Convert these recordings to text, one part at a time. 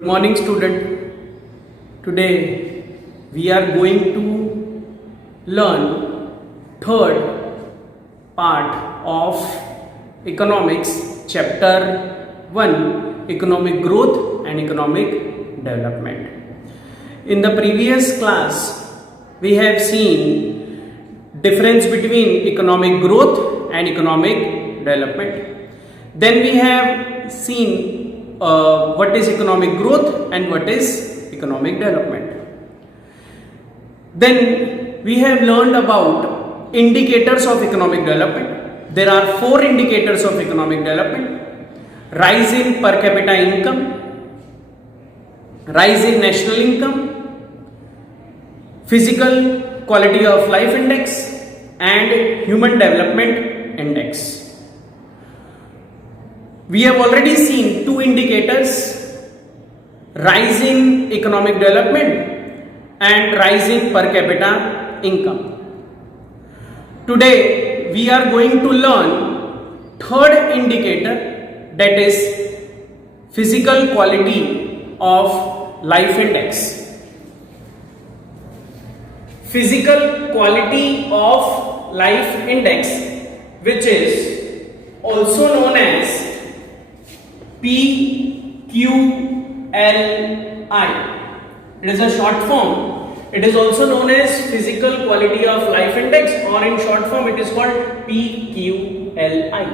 Good morning, student. Today we are going to learn third part of economics, chapter 1, economic growth and economic development. In the previous class we have seen difference between economic growth and economic development. Then we have seen what is economic growth and what is economic development. Then we have learned about indicators of economic development. There are 4 indicators of economic development: rise in per capita income, rise in national income, physical quality of life index, and human development index. We have already seen 2 indicators: rise in economic development and rise in per capita income. Today we are going to learn third indicator, that is physical quality of life index. Physical quality of life index, which is also known as PQLI. It is a short form. It is also known as physical quality of life index, or in short form it is called PQLI.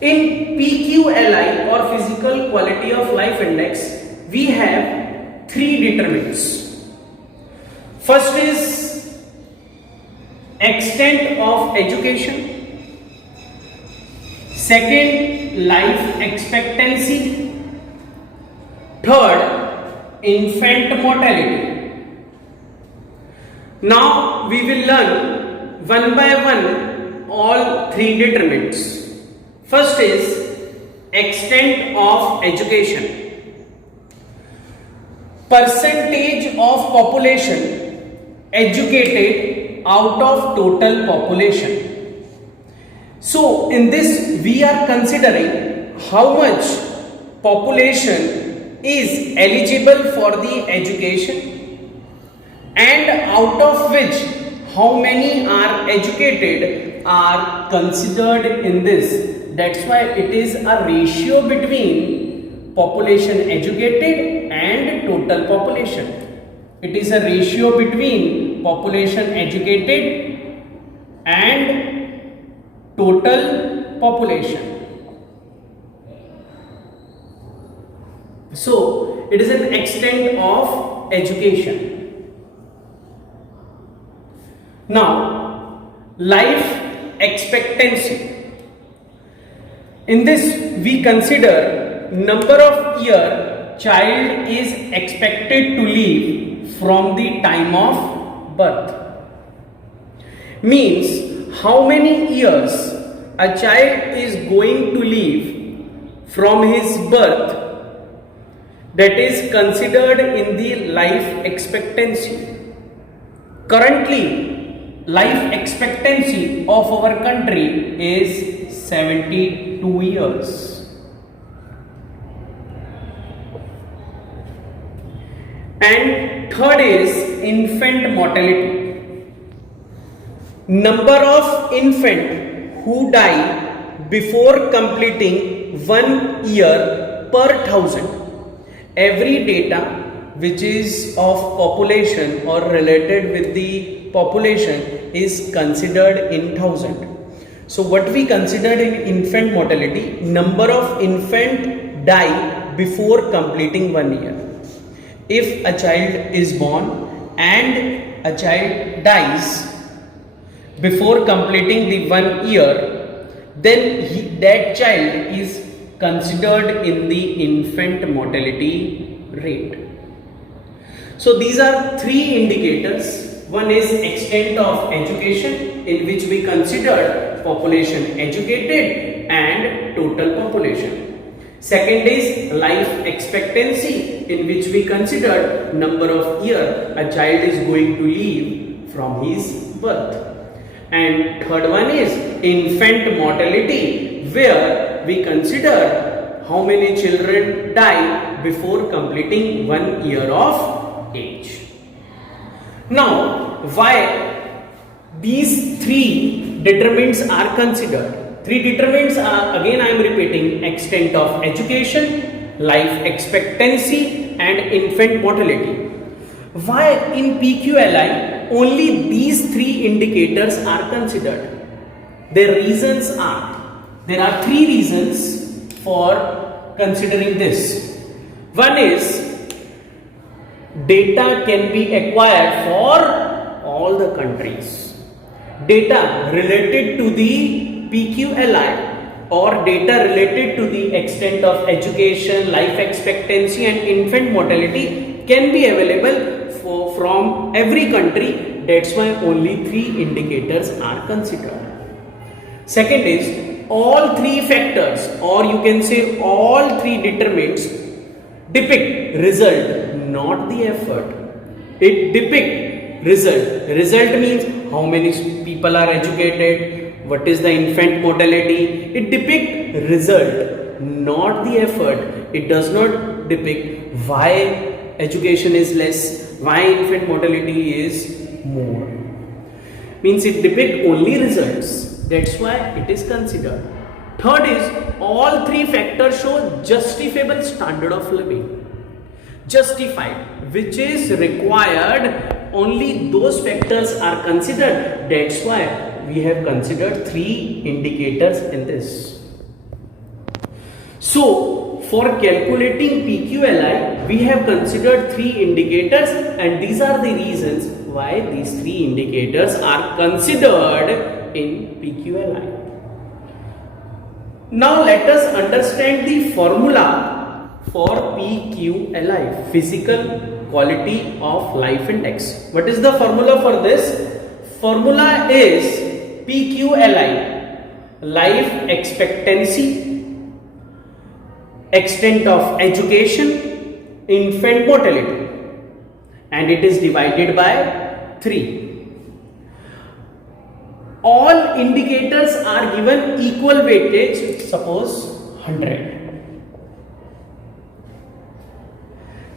In PQLI, or physical quality of life index, we have 3 determinants. First is extent of education. Second, life expectancy. Third, infant mortality. Now we will learn one by one all 3 determinants. First is extent of education. Percentage of population educated out of total population. So in this we are considering how much population is eligible for the education, and out of which how many are educated are considered in this. That's why it is a ratio between population educated and total population. It is a ratio between population educated and total population. So it is an extent of education. Now, life expectancy. In this we consider number of year child is expected to live from the time of birth. Means how many years a child is going to live from his birth, that is considered in the life expectancy. Currently, life expectancy of our country is 72 years. And third is infant mortality. Number of infants who die before completing 1 year per 1000. Every data which is of population or related with the population is considered in 1000. So what we considered in infant mortality, number of infant die before completing 1 year. If a child is born and a child dies before completing the 1 year, then that child is considered in the infant mortality rate. So these are 3 indicators. One is extent of education, in which we consider population educated and total population. Second is life expectancy, in which we consider number of year a child is going to live from his birth. And third one is infant mortality, where we consider how many children die before completing 1 year of age. Now, why these three determinants are considered? Three determinants are, again I am repeating, extent of education, life expectancy and infant mortality. Why in PQLI only these three indicators are considered? Their reasons are, there are three reasons for considering this. One is, data can be acquired for all the countries. Data related to the PQLI or data related to the extent of education, life expectancy and infant mortality can be available from every country. That's why only three indicators are considered. Second is, all three factors, or you can say all three determinants, depict result, not the effort. It depict result. Result means how many people are educated, what is the infant mortality. It depict result, not the effort. It does not depict why education is less, why infant mortality is more. Means it depict only results. That's why it is considered. Third is, all three factors show justifiable standard of living. Justified, which is required, only those factors are considered. That's why we have considered three indicators in this. So, for calculating PQLI, we have considered three indicators, and these are the reasons why these three indicators are considered in PQLI. Now let us understand the formula for PQLI, Physical Quality of Life Index. What is the formula for this? Formula is PQLI, life expectancy, extent of education, infant mortality, and it is divided by 3. All indicators are given equal weightage, suppose 100.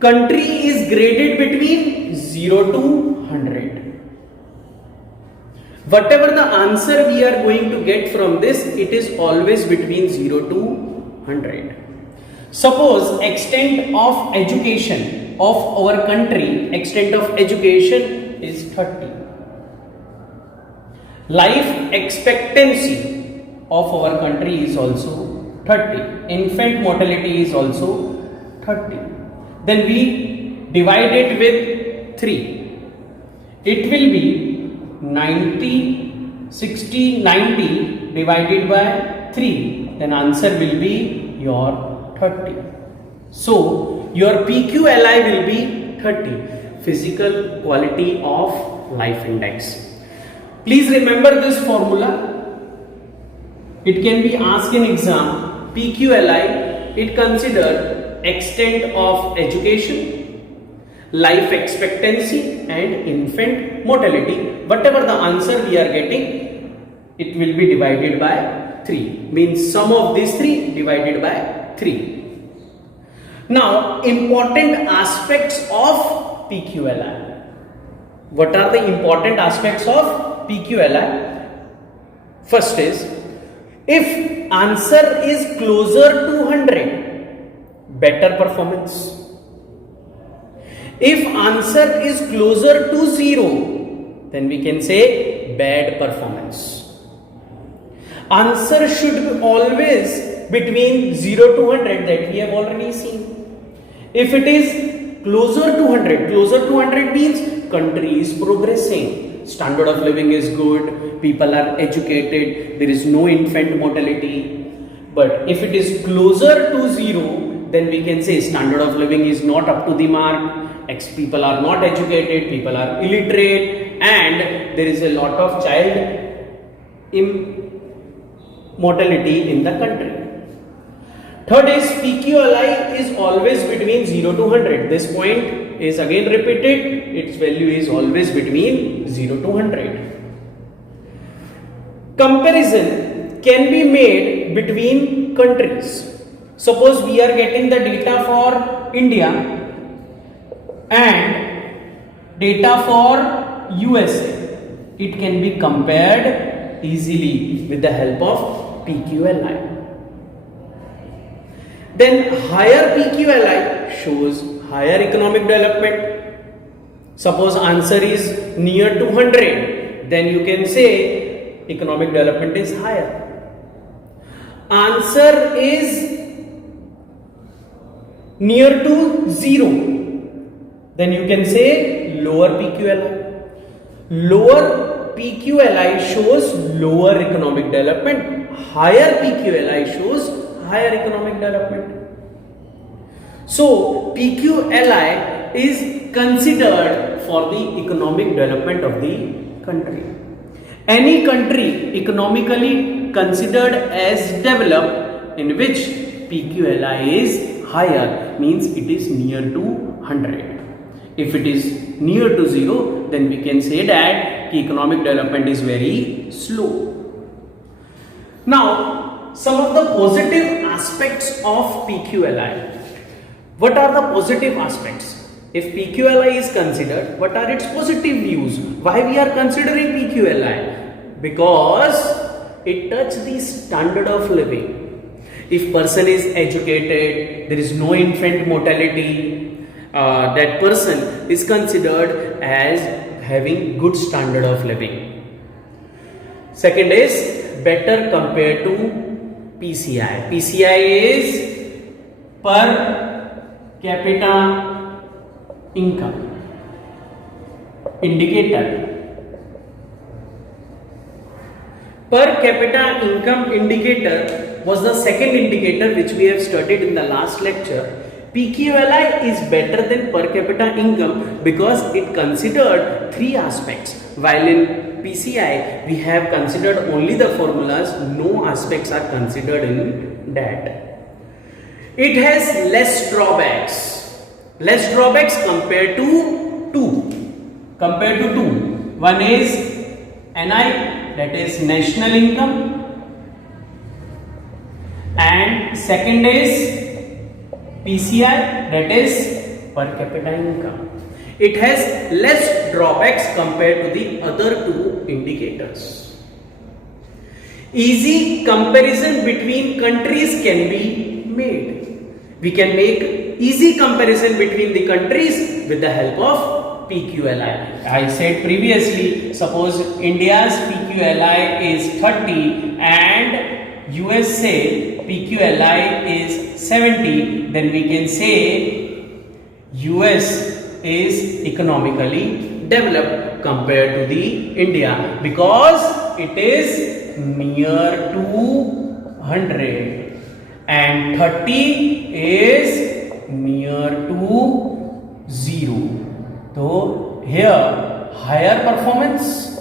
Country is graded between 0 to 100. Whatever the answer we are going to get from this, it is always between 0 to 100. Suppose extent of education of our country, extent of education is 30. Life expectancy of our country is also 30. Infant mortality is also 30. Then we divide it with 3. It will be 90, 60, 90 divided by 3. Then answer will be your 30. So your PQLI will be 30. Physical Quality of Life Index. Please remember this formula. It can be asked in exam. PQLI, it considered extent of education, life expectancy and infant mortality. Whatever the answer we are getting, it will be divided by 3. Means sum of these 3 divided by 3. Now, important aspects of PQLI. What are the important aspects of PQLI? First is, if answer is closer to 100, better performance. If answer is closer to 0, then we can say bad performance. Answer should be always between 0 to 100, that we have already seen. If it is closer to 100 means country is progressing. Standard of living is good, people are educated, there is no infant mortality. But if it is closer to 0, then we can say standard of living is not up to the mark, people are not educated, people are illiterate, and there is a lot of child mortality in the country. Third is, PQLI is always between 0 to 100. This point is again repeated, its value is always between 0 to 100. Comparison can be made between countries. Suppose we are getting the data for India and data for USA. It can be compared easily with the help of PQLI. Then higher PQLI shows higher economic development. Suppose answer is near to 100, then you can say economic development is higher. Answer is near to 0, then you can say lower PQLI. Lower PQLI shows lower economic development, higher PQLI shows higher economic development. So PQLI is considered for the economic development of the country. Any country economically considered as developed in which PQLI is higher means it is near to 100. If it is near to 0, then we can say that economic development is very slow. Now, some of the positive aspects of PQLI. What are the positive aspects? If PQLI is considered, what are its positive views? Why we are considering PQLI? Because it touches the standard of living. If person is educated, there is no infant mortality, that person is considered as having good standard of living. Second is better compared to PCI. PCI is per capita income indicator. Per capita income indicator was the second indicator which we have studied in the last lecture. PQLI is better than per capita income because it considered three aspects, while in PCI we have considered only the formulas, no aspects are considered in that. It has less drawbacks compared to two. One is NI, that is national income, and second is PCI, that is per capita income. It has less drawbacks compared to the other two indicators. Easy comparison between countries can be made. We can make easy comparison between the countries with the help of PQLI. I said previously, suppose India's PQLI is 30 and USA PQLI is 70, then we can say US is economically developed compared to the India because it is near to 100 and 30 is near to 0. So here higher performance,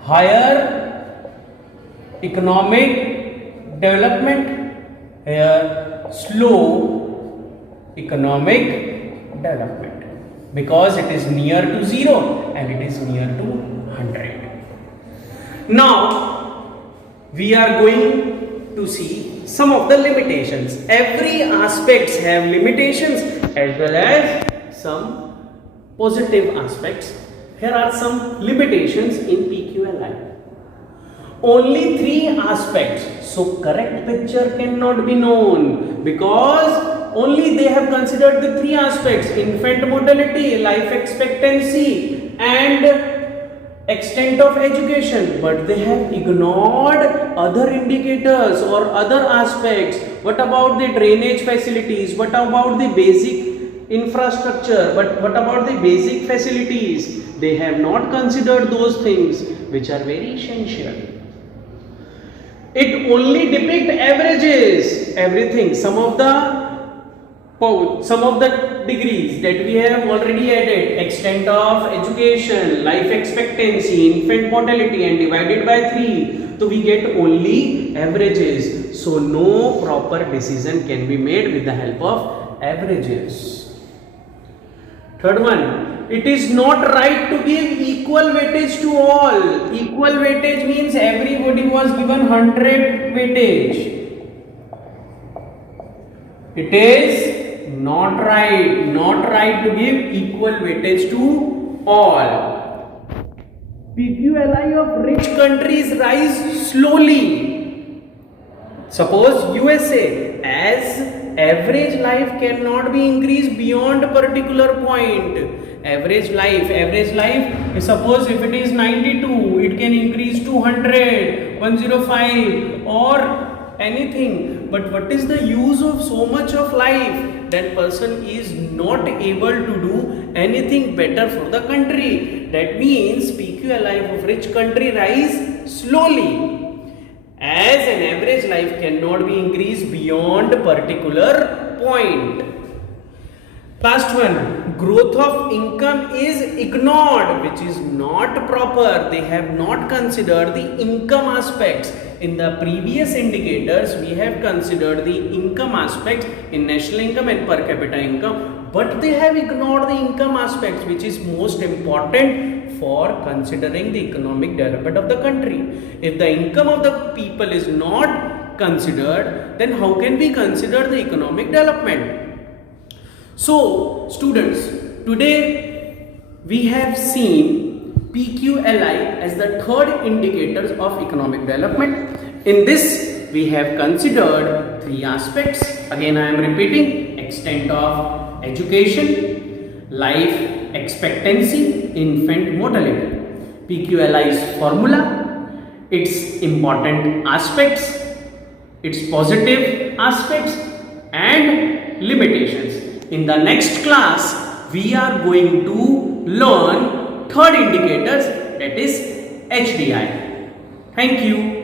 higher economic development, here slow economic development because it is near to 0 and it is near to 100. Now we are going to see some of the limitations. Every aspects have limitations as well as some positive aspects. Here are some limitations in PQLI. Only 3 aspects, so correct picture cannot be known because only they have considered the 3 aspects: infant mortality, life expectancy and extent of education, but they have ignored other indicators or other aspects. What about the drainage facilities? What about the basic infrastructure? But what about the basic facilities? They have not considered those things which are very essential. It only depicts averages, everything, some of the degrees that we have already added: extent of education, life expectancy, infant mortality, and divided by 3. So we get only averages. So no proper decision can be made with the help of averages. Third one, it is not right to give equal weightage to all. Equal weightage means everybody was given 100 weightage. It is not right to give equal weightage to all. PQLI of rich countries rise slowly. Suppose USA, as average life cannot be increased beyond a particular point. Average life, suppose if it is 92, it can increase to 100, 105 or anything. But what is the use of so much of life? That person is not able to do anything better for the country. That means PQLI of rich country rise slowly, as an average life cannot be increased beyond a particular point. Last one, growth of income is ignored, which is not proper. They have not considered the income aspects. In the previous indicators, we have considered the income aspects in national income and per capita income, but they have ignored the income aspects, which is most important for considering the economic development of the country. If the income of the people is not considered, then how can we consider the economic development? So, students, today we have seen PQLI as the third indicator of economic development. In this, we have considered three aspects. Again, I am repeating: extent of education, life expectancy, infant mortality. PQLI's formula, its important aspects, its positive aspects and limitations. In the next class, we are going to learn third indicators, that is HDI. Thank you.